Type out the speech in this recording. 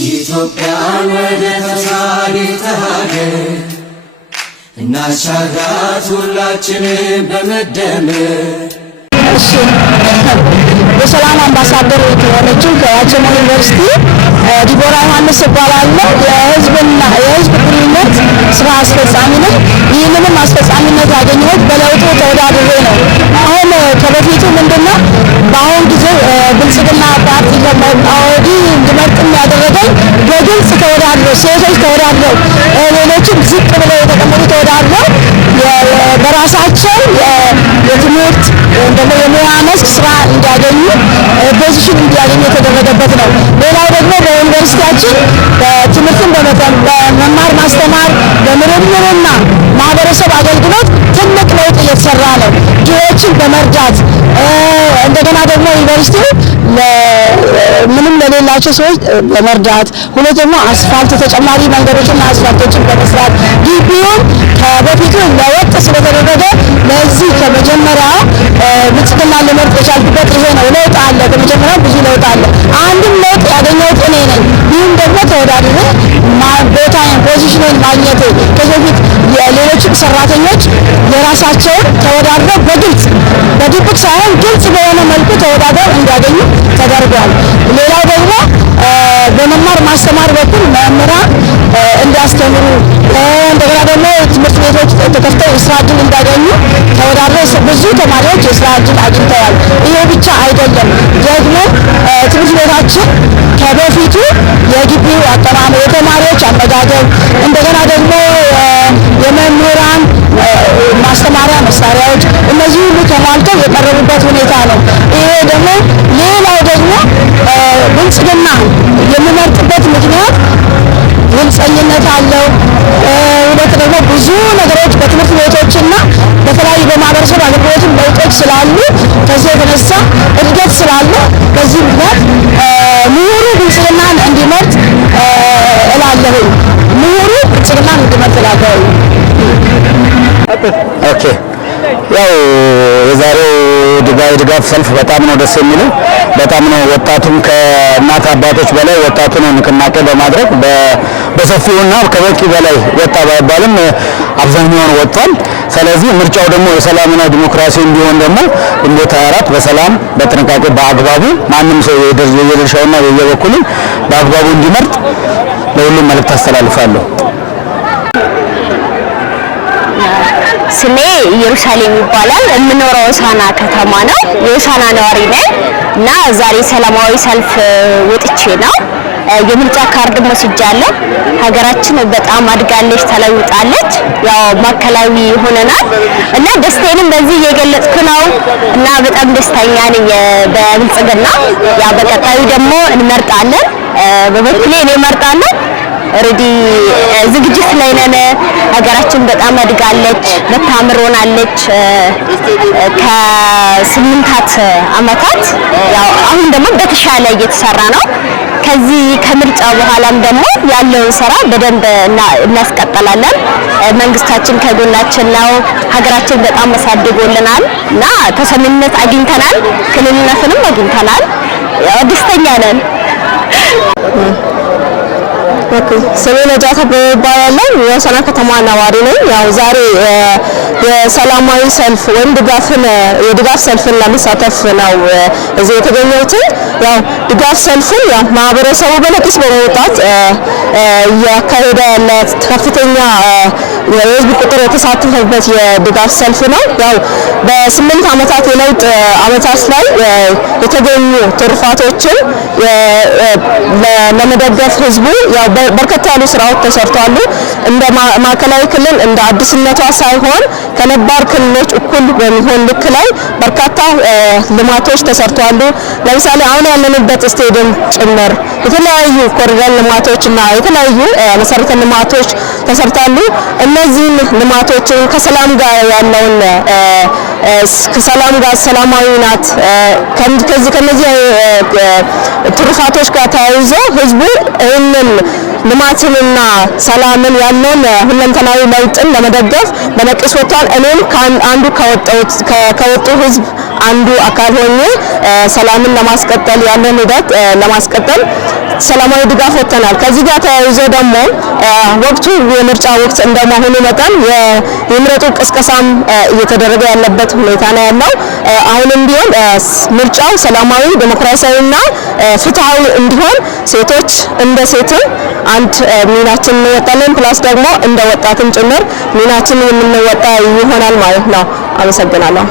ኢትዮጵያን ወደ ተሻለች ሀገር እናሻግራት ሁላችንም በመደመር። የሰላም አምባሳደር የሆነችው ከዋቸሞ ዩኒቨርሲቲ ዲቦራ ዮሐንስ እባላለሁ። የህዝብ ግንኙነት ስራ አስፈጻሚ ነኝ። ይህንንም አስፈጻሚነት ያገኘሁት በለውጡ ተወዳድሬ ነው። አሁን ከበፊቱ ምንድነው በአሁን ጊዜ ብልጽግና ፓርቲ ከመጣወዲ እንድመርጥም ያደረገኝ በግልጽ ተወዳድረው ሴቶች ተወዳድረው ሌሎችም ዝቅ ብለው የተቀመጡ ተወዳድረው በራሳቸው የትምህርት ደግሞ የሙያ መስክ ስራ እንዲያገኙ ፖዚሽን እንዲያገኙ የተደረገበት ነው። ሌላው ደግሞ በዩኒቨርሲቲያችን በትምህርትን በመማር ማስተማር በምርምርና ማህበረሰብ አገልግሎት ትልቅ ለውጥ እየተሰራ ነው። ድሆችን በመርዳት እንደገና ደግሞ ዩኒቨርሲቲው ምንም ለሌላቸው ሰዎች በመርዳት ሁለት ደግሞ አስፋልት ተጨማሪ መንገዶችና አስፋልቶችን በመስራት ግቢውን ከበፊቱ ለወጥ ስለተደረገ ለዚህ ከመጀመሪያው ብልጽግና ለመርጥ የቻልኩበት ይሄ ነው። ለውጥ አለ። ከመጀመሪያው ብዙ ለውጥ አለ። አንድም ለውጥ ያገኘሁት እኔ ነኝ። ይህም ደግሞ ተወዳድሬ ቦታዬን ፖዚሽንን ማግኘቴ ከዚህ በፊት የሌሎችም ሰራተኞች የራሳቸውን ተወዳድረው በግልጽ በድብቅ ሳይሆን ግልጽ በሆነ መልኩ ተወዳድረው እንዲያገኙ ተደርጓል። ሌላው ደግሞ በመማር ማስተማር በኩል መምህራን እንዲያስተምሩ እንደገና ደግሞ ትምህርት ቤቶች ተከፍተው የስራ ዕድል እንዲያገኙ ተወዳድረው ብዙ ተማሪዎች የስራ ዕድል አግኝተዋል። ይሄ ብቻ አይደለም። ደግሞ ትምህርት ቤታችን ከበፊቱ የግቢው አቀማመጥ፣ የተማሪዎች አመጋገብ እንደገና ደግሞ የመምህራን ማስተማሪያ መሳሪያዎች እነዚህ ሁሉ ተሟልተው የቀረቡበት ሁኔታ ነው። ይሄ ደግሞ ሌላው ደግሞ ብልጽግና የምመርጥበት ምክንያት ግልጸኝነት አለው። ሁለት ደግሞ ብዙ ነገሮች በትምህርት ቤቶችና በተለያዩ በማህበረሰብ አገልግሎትም ለውጦች ስላሉ ከዚህ የተነሳ እድገት ስላለ በዚህ ምክንያት ምሁሩ ብልጽግናን እንዲመርጥ እላለሁ። ምሁሩ ብልጽግናን እንዲመርጥ እላለሁ። ኦኬ ያው የዛሬው ድጋፍ ሰልፍ በጣም ነው ደስ የሚለው። በጣም ነው ወጣቱም ከእናት አባቶች በላይ ወጣቱ ነው ንቅናቄ በማድረግ በሰፊውና ከበቂ በላይ ወጣ ባይባልም አብዛኛውን ወጥቷል። ስለዚህ ምርጫው ደግሞ የሰላምና ዲሞክራሲ እንዲሆን ደግሞ ግንቦት 24 በሰላም በጥንቃቄ በአግባቡ ማንም ሰው የድርሻውና የየበኩሉ በአግባቡ እንዲመርጥ ለሁሉም መልእክት አስተላልፋለሁ። ስሜ ኢየሩሳሌም ይባላል። የምኖረው ሆሳና ከተማ ነው። የሆሳና ነዋሪ ነኝ እና ዛሬ ሰላማዊ ሰልፍ ወጥቼ ነው። የምርጫ ካርድ ወስጃለሁ። ሀገራችን በጣም አድጋለች፣ ተለውጣለች። ያው ማከላዊ ሆነናል እና ደስታዬንም በዚህ እየገለጽኩ ነው እና በጣም ደስተኛ ነኝ በብልጽግና። ያው በቀጣዩ ደግሞ እንመርጣለን። በበኩሌ እኔ እመርጣለሁ። ኦሬዲ ዝግጅት ላይ ነን። ሀገራችን በጣም አድጋለች፣ በታምር ሆናለች ከ8 ዓመታት። ያው አሁን ደግሞ በተሻለ እየተሰራ ነው። ከዚህ ከምርጫ በኋላም ደግሞ ያለውን ስራ በደንብ እናስቀጥላለን። መንግስታችን ከጎናችን ነው። ሀገራችን በጣም አሳድጎልናል እና ተሰሚነት አግኝተናል፣ ክልልነትንም አግኝተናል። ያው ደስተኛ ነን። ስሜ ነጃታ በባያለው የሆሳና ከተማ ነዋሪ ነኝ። ያው ዛሬ የሰላማዊ ሰልፍ ወይም የድጋፍ ሰልፍን ለመሳተፍ ነው እዚህ የተገኘሁት። ያው ድጋፍ ሰልፍን ያው ማህበረሰቡ በነቂስ በመውጣት ያካሄደ ያለ ከፍተኛ የህዝብ ቁጥር የተሳተፈበት የድጋፍ ሰልፍ ነው። ያው በ8 ዓመታት የለውጥ ዓመታት ላይ የተገኙ ትሩፋቶችን ለመደገፍ ህዝቡ ያው በርከት ያሉ ስራዎች ተሰርተዋል። እንደ ማዕከላዊ ክልል እንደ አዲስነቷ ሳይሆን ከነባር ክልሎች እኩል በሚሆን ልክ ላይ በርካታ ልማቶች ተሰርተዋል። ለምሳሌ አሁን ያለንበት ስቴዲየም ጭምር የተለያዩ ኮሪደር ልማቶች እና የተለያዩ መሰረተ ልማቶች ተሰርተዋል። እነዚህ ልማቶችን ከሰላም ጋር ያለውን ከሰላም ጋር ሰላማዊ ናት ከነዚህ ትሩፋቶች ጋር ተያይዞ ህዝቡ ይህንን ልማትንና ሰላምን ያለውን ሁለንተናዊ ለውጥን ለመደገፍ በነቂስ ወጥቷል። እኔም አንዱ ከወጡ ህዝብ አንዱ አካል ሆኜ ሰላምን ለማስቀጠል ያለን ሂደት ለማስቀጠል ሰላማዊ ድጋፍ ወጥተናል። ከዚህ ጋር ተያይዞ ደግሞ ወቅቱ የምርጫ ወቅት እንደመሆኑ መጠን የምረጡ ቅስቀሳም እየተደረገ ያለበት ሁኔታ ነው ያለው። አሁንም ቢሆን ምርጫው ሰላማዊ ዲሞክራሲያዊና ፍትሃዊ እንዲሆን ሴቶች እንደ ሴትም አንድ ሚናችን እንወጣለን፣ ፕላስ ደግሞ እንደ ወጣትም ጭምር ሚናችን የምንወጣ ይሆናል ማለት ነው። አመሰግናለሁ።